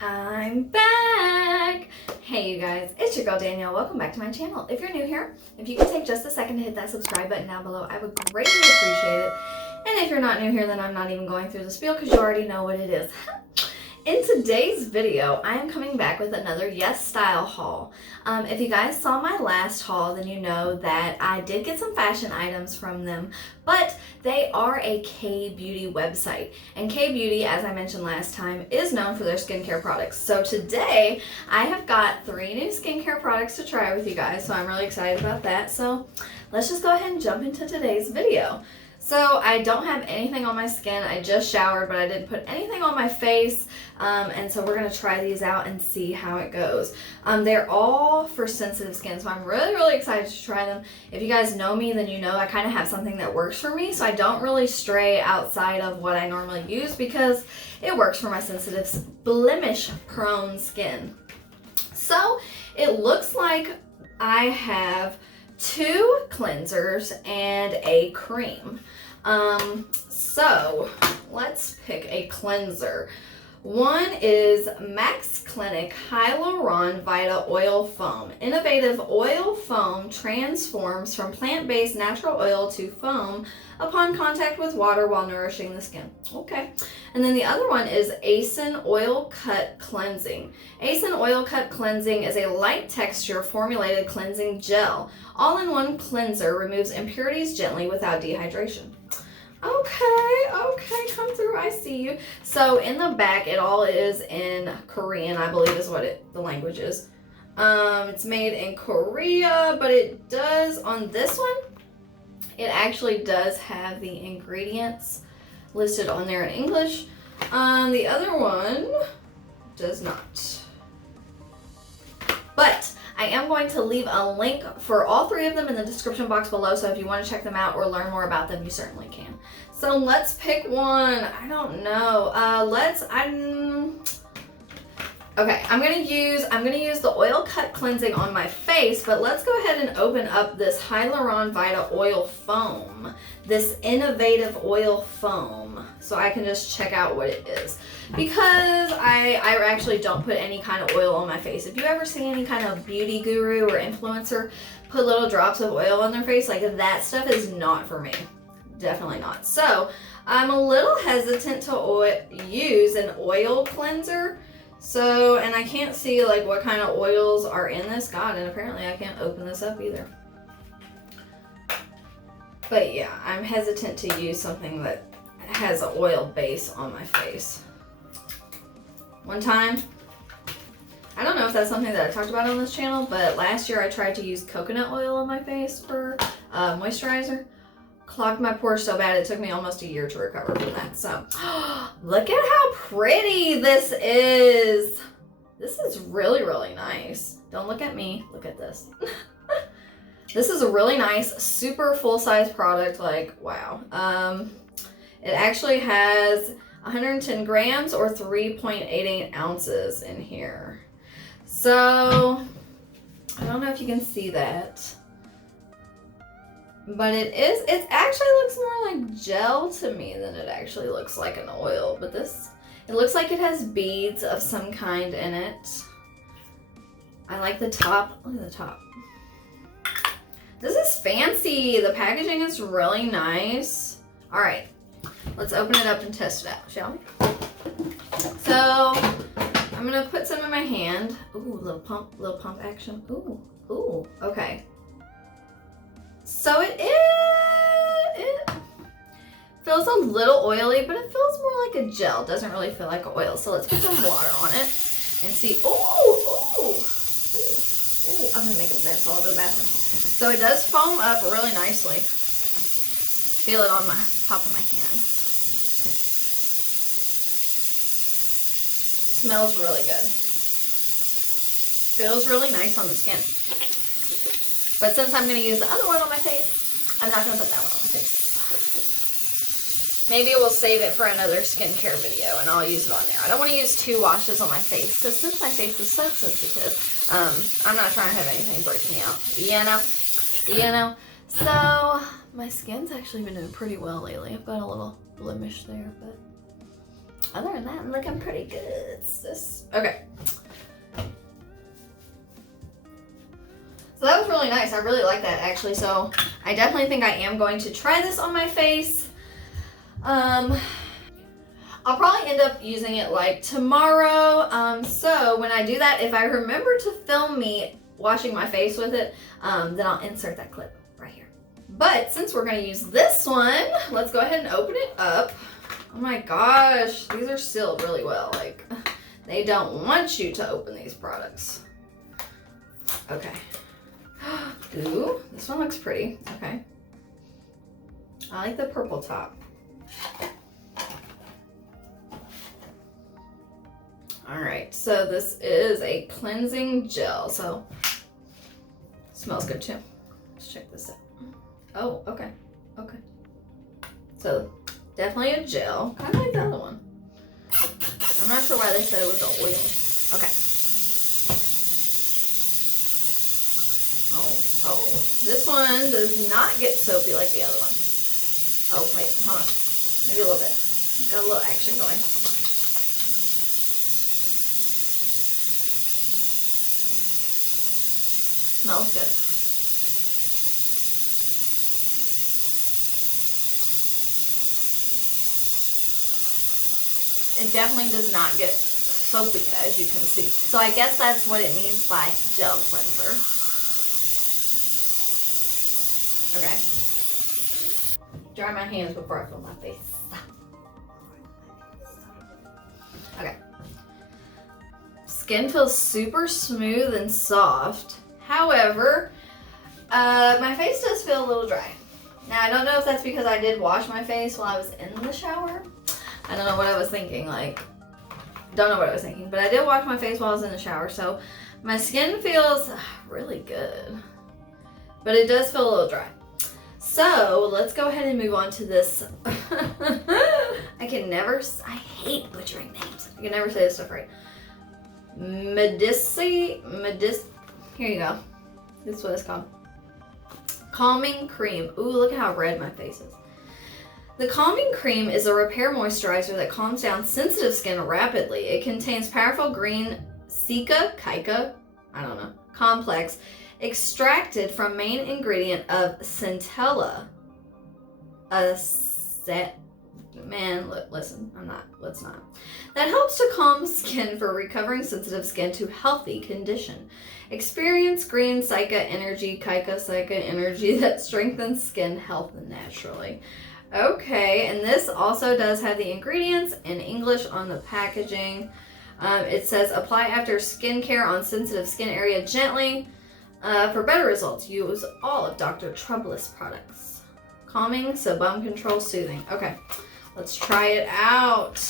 I'm back! Hey you guys, it's your girl Danielle. Welcome back to my channel. If you're new here, if you can take just a second to hit that subscribe button down below, I would greatly appreciate it. And if you're not new here, then I'm not even going through the spiel because you already know what it is. In today's video, I am coming back with another YESSTYLE haul. If you guys saw my last haul, then you know that I did get some fashion items from them, but they are a KBeauty website. And KBeauty, as I mentioned last time, is known for their skincare products. So today, I have got 3 new skincare products to try with you guys, so I'm really excited about that. So let's just go ahead and jump into today's video. So I don't have anything on my skin. I just showered, but I didn't put anything on my face. And so we're going to try these out and see how it goes. They're all for sensitive skin, so I'm really excited to try them. If you guys know me, then you know I kind of have something that works for me, so I don't really stray outside of what I normally use because it works for my sensitive, blemish-prone skin. So it looks like I have 2 cleansers and a cream. So let's pick a cleanser. One is Max Clinic Hyaluron Vita Oil Foam. Innovative oil foam transforms from plant-based natural oil to foam upon contact with water while nourishing the skin. Okay. And then the other one is ASIN Oil Cut Cleansing. ASIN Oil Cut Cleansing is a light texture formulated cleansing gel. All-in-one cleanser removes impurities gently without dehydration. Okay, come through, I see you. So in the back, it all is in Korean, I believe is what the language is. It's made in Korea, but it does, on this one, it actually does have the ingredients listed on there in English. The other one does not. But I am going to leave a link for all 3 of them in the description box below, so if you want to check them out or learn more about them, you certainly can. So let's pick one. I don't know. Okay, I'm gonna use the oil cut cleansing on my face, but let's go ahead and open up this Hyaluron Vita Oil Foam, this innovative oil foam, so I can just check out what it is. Because I actually don't put any kind of oil on my face. If you ever see any kind of beauty guru or influencer put little drops of oil on their face, like that stuff is not for me. Definitely not. So I'm a little hesitant to use an oil cleanser. So, and I can't see like what kind of oils are in this. God, and apparently I can't open this up either. But yeah, I'm hesitant to use something that has an oil base on my face. One time, I don't know if that's something that I talked about on this channel, but last year I tried to use coconut oil on my face for moisturizer. Clogged my pores so bad it took me almost a year to recover from that. So look at how pretty this is. This is really nice. Don't look at me, look at this. This is a really nice, super full-size product. Like, wow. It actually has 110 grams or 3.88 ounces in here. So I don't know if you can see that. But it actually looks more like gel to me than it actually looks like an oil. But it looks like it has beads of some kind in it. I like the top. Look at the top. This is fancy. The packaging is really nice. All right, let's open it up and test it out, shall we? So I'm gonna put some in my hand. Ooh, little pump action. Ooh, okay. So it feels a little oily, but it feels more like a gel. It doesn't really feel like oil. So let's put some water on it and see. Ooh, I'm gonna make a mess all over the bathroom. So it does foam up really nicely. Feel it on my top of my hand. Smells really good. Feels really nice on the skin. But since I'm going to use the other one on my face, I'm not going to put that one on my face. Maybe we'll save it for another skincare video and I'll use it on there. I don't want to use 2 washes on my face because since my face is so sensitive, I'm not trying to have anything break me out. You know? So my skin's actually been doing pretty well lately. I've got a little blemish there, but other than that, I'm looking pretty good. It's just, okay. So that was really nice. I really like that actually. So I definitely think I am going to try this on my face. I'll probably end up using it like tomorrow. So when I do that, if I remember to film me washing my face with it, then I'll insert that clip right here. But since we're gonna use this one, let's go ahead and open it up. Oh my gosh, these are sealed really well. Like, they don't want you to open these products. Okay. Ooh, this one looks pretty. Okay. I like the purple top. All right, so this is a cleansing gel. So smells good too. Let's check this out. Oh, okay. Okay. So definitely a gel. Kind of like the other one. I'm not sure why they said it was an oil. Okay. Oh, this one does not get soapy like the other one. Oh, wait, hold on. Maybe a little bit. Got a little action going. Smells good. It definitely does not get soapy, as you can see. So I guess that's what it means by gel cleanser. Okay. Dry my hands before I fill my face. Okay. Skin feels super smooth and soft. However, my face does feel a little dry. Now, I don't know if that's because I did wash my face while I was in the shower. I don't know what I was thinking, don't know what I was thinking, but I did wash my face while I was in the shower, so my skin feels really good, but it does feel a little dry. So let's go ahead and move on to this. I hate butchering names. I can never say this stuff right. Here you go. This is what it's called. Calming Cream. Ooh, look at how red my face is. The Calming Cream is a repair moisturizer that calms down sensitive skin rapidly. It contains powerful green cica complex extracted from main ingredient of centella. Let's not. That helps to calm skin for recovering sensitive skin to healthy condition. Experience green cica energy that strengthens skin health naturally. Okay, and this also does have the ingredients in English on the packaging. It says apply after skincare on sensitive skin area gently. For better results, use all of Dr. Troublous products. Calming, sebum control, soothing. Okay, let's try it out.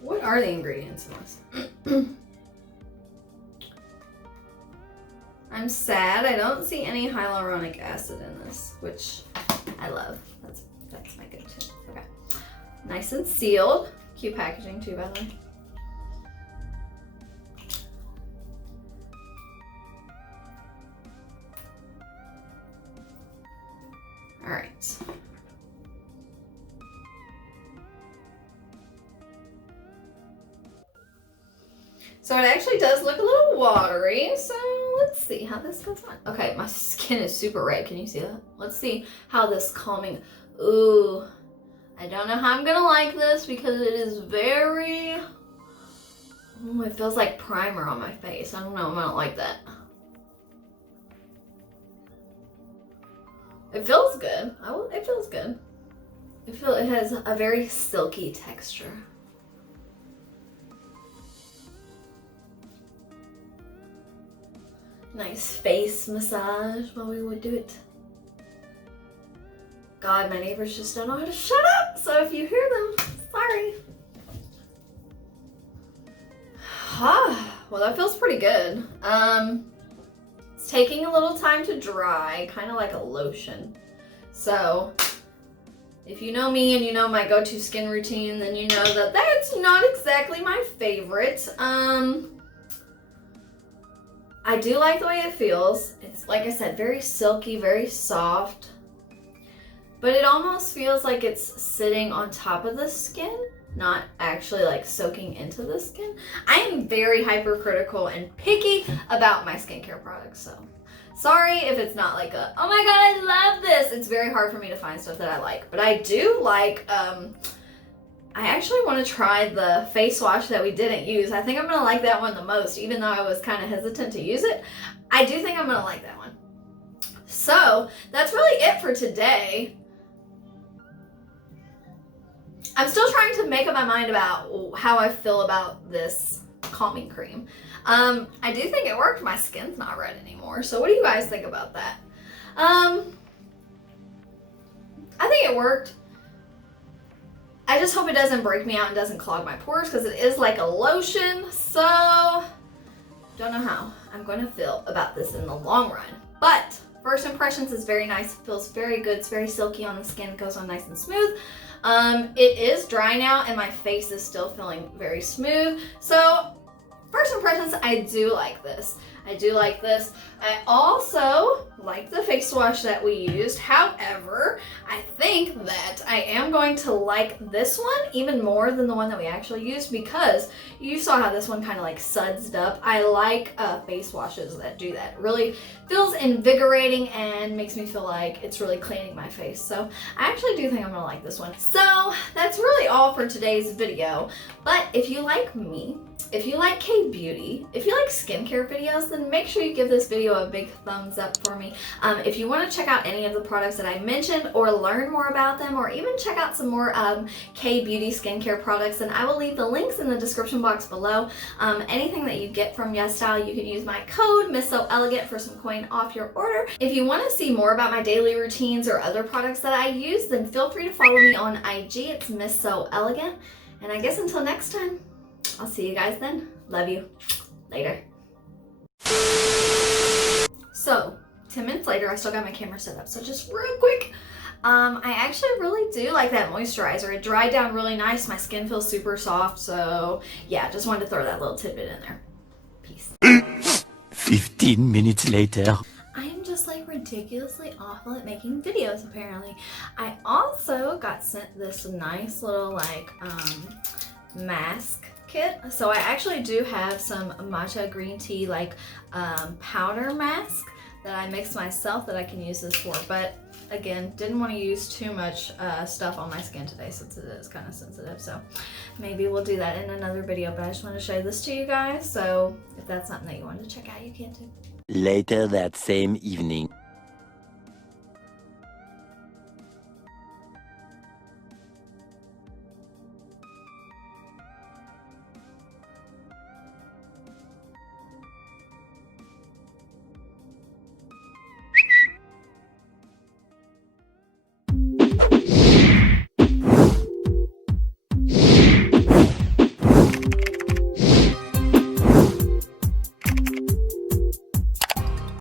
What are the ingredients in this? I'm sad I don't see any hyaluronic acid in this, which I love. That's my go-to. Okay. Nice and sealed. Cute packaging too, by the way. All right. So it actually does look a little watery, so let's see how this goes on. Okay, my skin is super red. Can you see that? Let's see how this calming, ooh. I don't know how I'm gonna like this because it is very, ooh, it feels like primer on my face. I don't know, I don't like that. It feels good. It feels good. It has a very silky texture. Nice face massage while we would do it. God, my neighbors just don't know how to shut up. So if you hear them, sorry. Well, that feels pretty good. It's taking a little time to dry, kind of like a lotion. So if you know me and you know my go-to skin routine, then you know that that's not exactly my favorite. I do like the way it feels. It's, like I said, very silky, very soft. But it almost feels like it's sitting on top of the skin, not actually like soaking into the skin. I am very hypercritical and picky about my skincare products, so sorry if it's not like a, oh my god, I love this. It's very hard for me to find stuff that I like. But I do like, I actually want to try the face wash that we didn't use. I think I'm going to like that one the most, even though I was kind of hesitant to use it. I do think I'm going to like that one. So that's really it for today. I'm still trying to make up my mind about how I feel about this calming cream. I do think it worked. My skin's not red anymore. So what do you guys think about that? I think it worked. I just hope it doesn't break me out and doesn't clog my pores because it is like a lotion. So don't know how I'm going to feel about this in the long run. But first impressions is very nice. It feels very good. It's very silky on the skin. It goes on nice and smooth. It is dry now and my face is still feeling very smooth. So first impressions, I do like this. I do like this. I also like the face wash that we used. However, I think that I am going to like this one even more than the one that we actually used because you saw how this one kind of like sudsed up. I like face washes that do that. It really feels invigorating and makes me feel like it's really cleaning my face. So I actually do think I'm gonna like this one. So that's really all for today's video. But if you like me, if you like K-Beauty, if you like skincare videos, then make sure you give this video a big thumbs up for me. If you want to check out any of the products that I mentioned or learn more about them or even check out some more K-Beauty skincare products, then I will leave the links in the description box below. Anything that you get from YESSTYLE, you can use my code MSSOELLEGANT for some coin off your order. If you want to see more about my daily routines or other products that I use, then feel free to follow me on IG. It's MSSOELLEGANT. And I guess until next time, I'll see you guys then. Love you. Later. So, 10 minutes later, I still got my camera set up. So just real quick, I actually really do like that moisturizer. It dried down really nice. My skin feels super soft. So yeah, just wanted to throw that little tidbit in there. Peace. 15 minutes later. I am just like ridiculously awful at making videos apparently. I also got sent this nice little like mask kit. So I actually do have some matcha green tea like powder mask that I mixed myself that I can use this for. But again, didn't want to use too much stuff on my skin today since it is kind of sensitive. So maybe we'll do that in another video. But I just want to show this to you guys. So if that's something that you wanted to check out, you can too. Later that same evening.